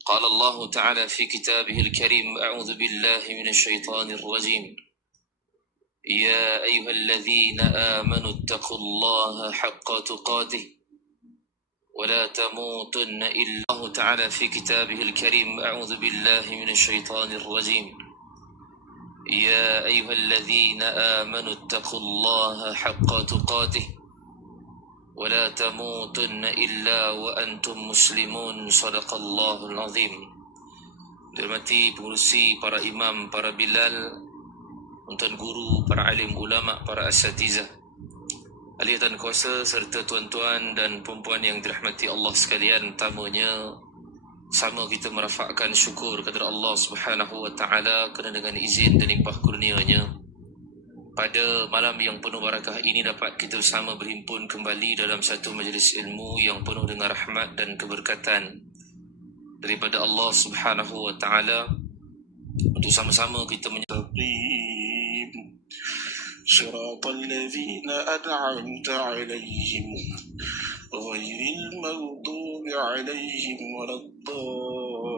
قال الله تعالى في كتابه الكريم: أعوذ بالله من الشيطان الرجيم. يا أيها الذين آمنوا اتقوا الله حق تقاته ولا تموتن إلا. الله تعالى في كتابه الكريم: أعوذ بالله من الشيطان الرجيم. يا أيها الذين آمنوا اتقوا الله حق تقاته ولا تموتن إلا وأنتم مسلمون. صدق الله العظيم. Dihormati pengurusi, para imam, para bilal, tuan guru, para alim ulama, para asatizah, ahli dan kuasa serta tuan-tuan dan perempuan yang dirahmati Allah sekalian. Pertamanya, sama kita merafakkan syukur kepada Allah Subhanahu wa taala kerana dengan izin dan limpah kurnia-Nya pada malam yang penuh barakah ini dapat kita bersama berhimpun kembali dalam satu majlis ilmu yang penuh dengan rahmat dan keberkatan daripada Allah Subhanahu wa taala, untuk sama-sama kita menyembah Shiratal ladzina an'amta 'alaihim ghairil maghdubi 'alaihim waladdallin.